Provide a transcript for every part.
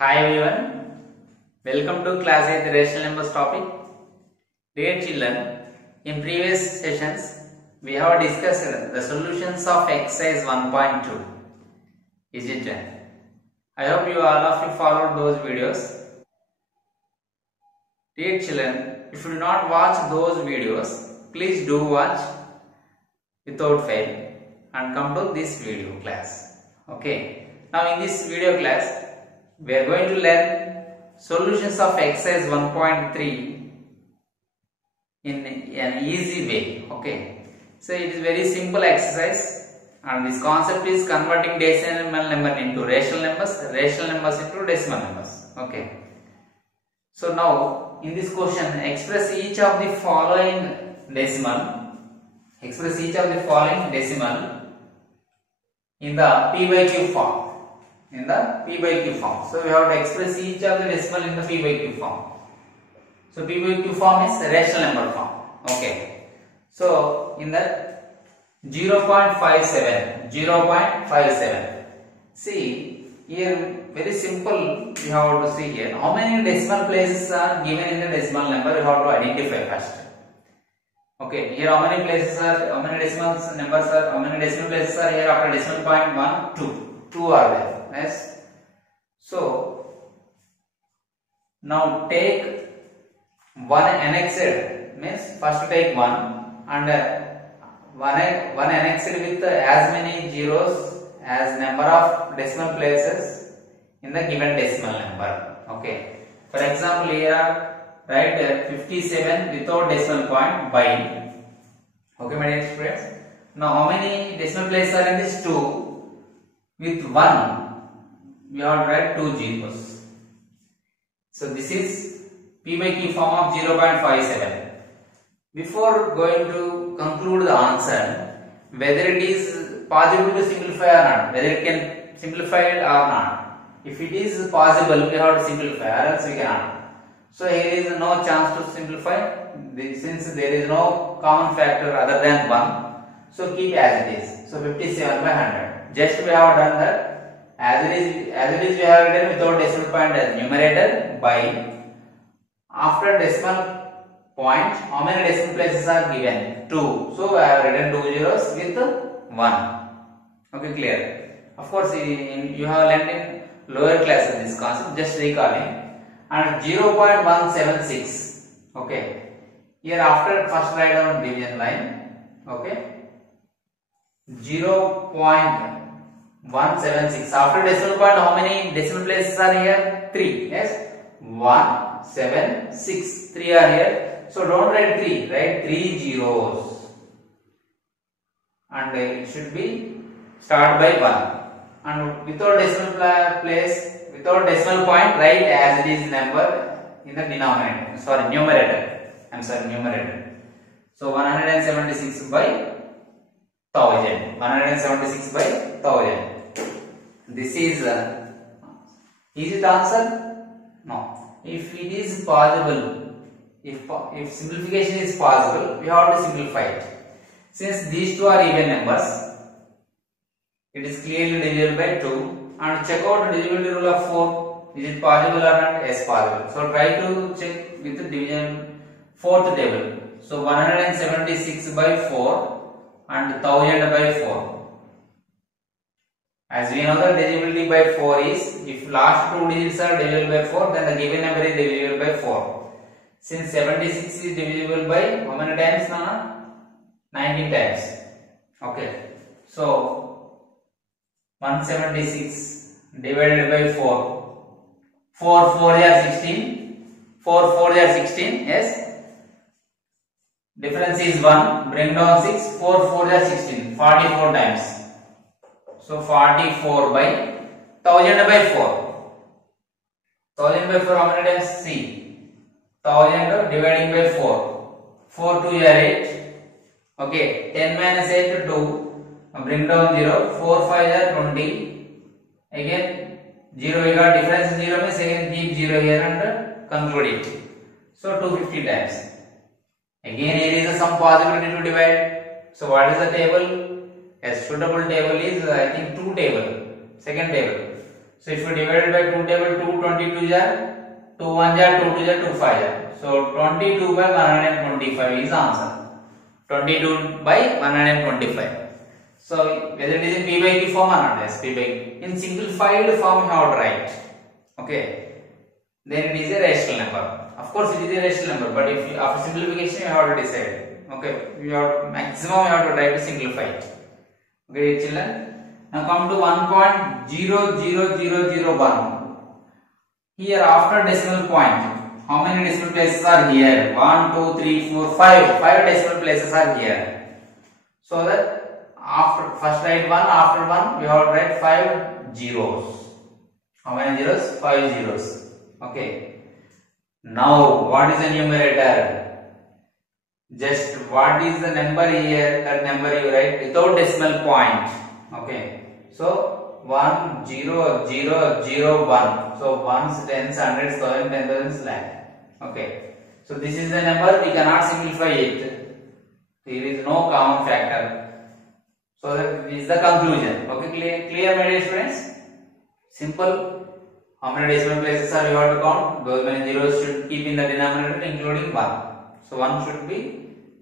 Hi everyone, welcome to class 8 rational numbers topic. Dear children, in previous sessions we have discussed the solutions of exercise 1.2. Is it? I hope you all of you followed those videos. Dear children, if you do not watch those videos, please do watch without fail and come to this video class. Okay. Now in this video class we are going to learn solutions of exercise 1.3 in an easy way. Okay. So it is very simple exercise and this concept is converting decimal number into rational numbers into decimal numbers. Okay. So now in this question express each of the following decimal in the p by q form. So we have to express each of the decimal in the p by q form. So p by q form is rational number form. Okay. So in the 0.57. See here very simple. We have to see here how many decimal places are given in the decimal number. We have to identify first. Okay, here how many places are, how many decimal places are here after decimal point 1, 2. 2 are there. Yes. So now take one annexed, means first take 1 and one annexed with as many zeros as number of decimal places in the given decimal number. Okay. For example, here write 57 without decimal point by. Okay, my dear friends. Now, how many decimal places are in this 2? With 1, we have to write 2 zeros. So, this is p by q form of 0.57. Before going to conclude the answer, whether it is possible to simplify or not, whether it can simplify it or not. If it is possible, we have to simplify, or else we cannot. So here is no chance to simplify since there is no common factor other than 1. So keep as it is. So 57 by 100. Just we have done that as it is we have written without decimal point as numerator by after decimal point how many decimal places are given? 2. So I have written 2 zeros with 1. Okay, clear. Of course you have learned in lower classes this concept, just recalling. And 0.176. Okay. Here after first write down division line. Okay. 0.176. After decimal point, how many decimal places are here? 3. Yes. 1, 7, 6. 3 are here. So don't write 3. Write 3 zeros. And it should be start by 1. And without decimal place. Without decimal point, write as it is number in the denominator. Numerator. Numerator. So 176 by 1000. 176 by 1000. This is it answer? No. If it is possible, if simplification is possible, we have to simplify it. Since these two are even numbers, it is clearly divisible by 2. And check out the divisibility rule of 4. Is it possible or not? Yes, possible. So try to check with the division 4th table. So 176 by 4 and 1000 by 4. As we know that divisibility by 4 is, if last 2 digits are divisible by 4, then the given number is divisible by 4. Since 76 is divisible by how many times now? 19 times. Okay. So 176 divided by 4. 4 4 are 16. 4 4 are 16. Yes. Difference is 1. Bring down 6. 4 4 are 16. 44 times. So 44 by 1000 by 4. 1000 by 4 how many times? See. 1000 dividing by 4. 4 2 are 8. Okay. 10 minus 8 2. Bring down 0. 4 5 are 20. Again 0 we got difference 0 means again keep 0 here and conclude it. So 250 times. Again here is some possibility to divide. So what is the table? A suitable table is I think 2 table. Second table. So if you divide it by 2 table, 2 22 jar, 2 1 jar, 2 2 jar, 2 5 jar. So 22 by 125 is answer. 22 by 125. So whether it is in P by Q form or not, yes, P by Q. In simplified form you have to write. Okay. Then it is a rational number. Of course it is a rational number, but if you, after simplification you have to decide. Okay, you have maximum you have to try to simplify it. Okay, children. Now come to 1.00001. Here after decimal point, how many decimal places are here? 1, 2, 3, 4, 5. 5 decimal places are here. So that after first write 1, after 1 we have to write 5 zeros. How many zeros? 5 zeros. Okay. Now what is the numerator? Just what is the number here? That number you write without decimal point. Okay. So 1 0 0 0 1. So ones, tens, hundreds, thousands, 10,000, lakh. Okay. So this is the number. We cannot simplify it. There is no common factor. So that is the conclusion. Okay. Clear, my dear students? Simple. How many decimal places are you have to count? Those many zeros should keep in the denominator, including 1. So 1 should be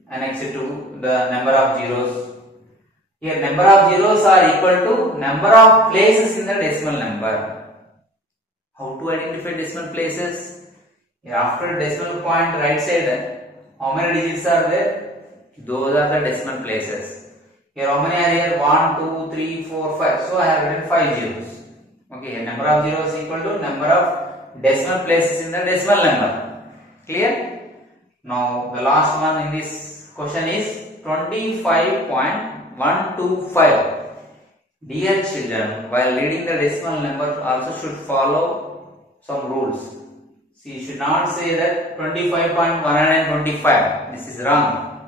annexed to the number of zeros. Here number of zeros are equal to number of places in the decimal number. How to identify decimal places? Here after decimal point right side, how many digits are there? Those are the decimal places. Here how many are here? 1, 2, 3, 4, 5. So I have written 5 zeros. Okay, number of zeros equal to number of decimal places in the decimal number. Clear? Now the last one in this question is 25.125. Dear children, while reading the decimal number also should follow some rules. See, you should not say that 25.125. This is wrong.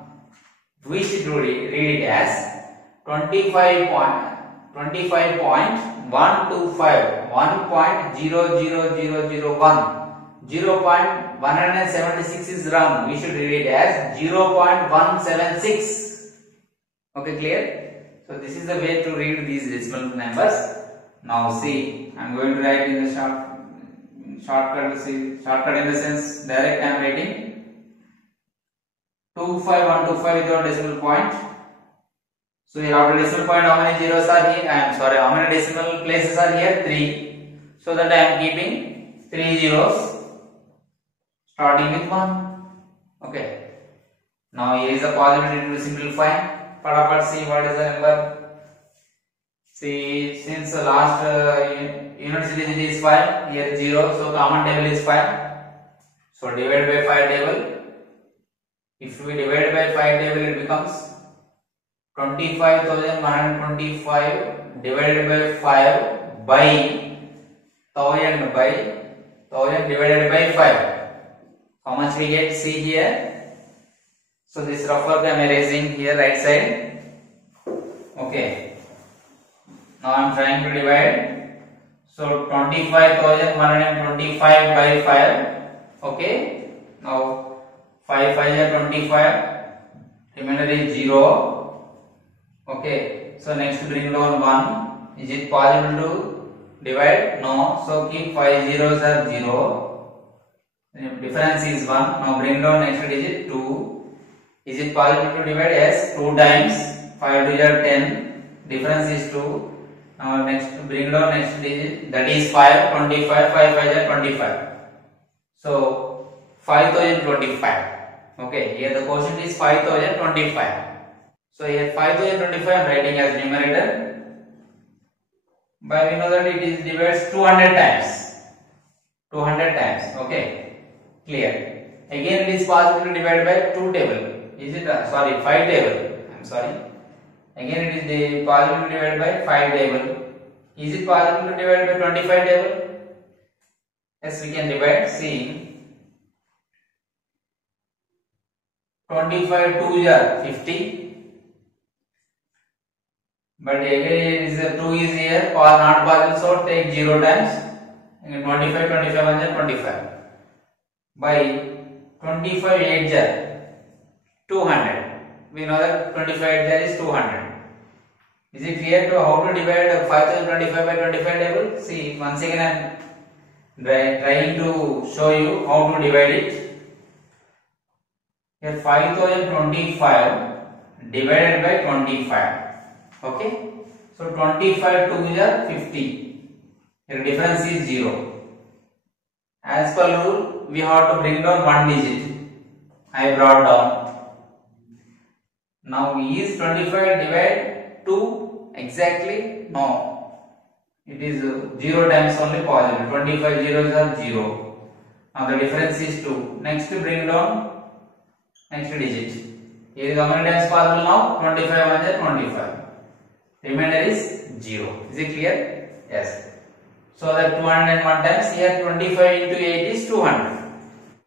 We should read it as 25.125. 1.00001. 0.176 is wrong. We should read it as 0.176. Okay, clear? So this is the way to read these decimal numbers. Now see, I am going to write in the shortcut in the sense direct I am writing 25125 without decimal point. So here after decimal point how many zeros are here? How many decimal places are here? 3. So that I am keeping 3 zeros starting with 1. Okay. Now here is a possibility to simplify. Fatapat see what is the number. See, since the last unit digit is 5, here 0, so common table is 5. So divide by 5 table. If we divide by 5 table, it becomes 25,125 divided by 5 by 1000 divided by 5. How much we get? See here. So this rough work I am erasing here right side. Okay. Now I am trying to divide. So 25,125 by 5. Okay. Now 5 5 is 25. Remainder is 0. Okay. So next bring down 1. Is it possible to divide? No. So keep 5 zeros are 0. Difference is 1. Now bring down next digit 2. Is it possible to divide? Yes. 2 times 5 to 10. Difference is 2. Now next bring down next digit, that is 5. 25. 5 5 is 25. So 5025. Okay. Here the quotient is 5025. So here 5025 I am writing as numerator. But we know that it is divides 200 times. 200 times. Okay. Clear. Again it is possible to divide by 2 table. Is it 5 table? I am sorry. Again it is possible to divide by 5 table. Is it possible to divide by 25 table? Yes, we can divide. See, 25 2 are 50. But again is 2 is here, not possible, so take 0 times. 25 25 is 25. By 25 8 are 200. We know that 25 8 is 200. Is it clear to how to divide 5025 by 25 table? See, once again I am trying to show you how to divide it. Here 5025 divided by 25. Okay. So 25 2s are 50. Here difference is 0. As per rule, we have to bring down one digit. I brought down. Now is 25 divided 2 exactly? No. It is 0 times only possible. 25 zeros are 0. Now the difference is 2. Next bring down next digit. Here is how many times possible now? 25 1 is 25. Remainder is 0. Is it clear? Yes. So that 201 times, here 25 into 8 is 200.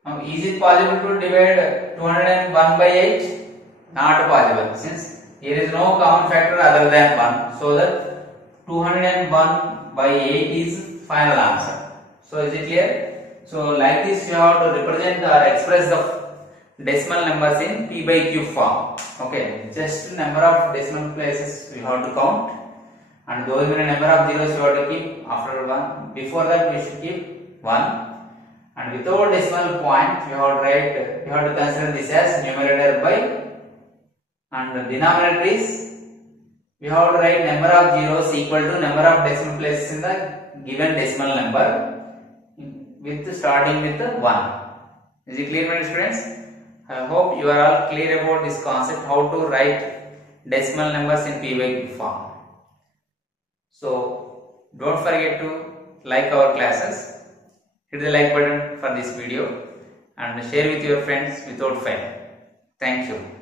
Now is it possible to divide 201 by 8? Not possible, since here is no common factor other than 1. So that 201 by 8 is final answer. So is it clear? So like this you have to represent or express the decimal numbers in P by Q form. Okay, just number of decimal places you have to count, and those many number of zeros you have to keep after 1. Before that we should keep 1, and without decimal point you have to write, you have to consider this as numerator by, and the denominator is, we have to write number of zeros equal to number of decimal places in the given decimal number with starting with 1. Is it clear, my students? I hope you are all clear about this concept, how to write decimal numbers in P by Q form. So don't forget to like our classes, hit the like button for this video and share with your friends without fail. Thank you.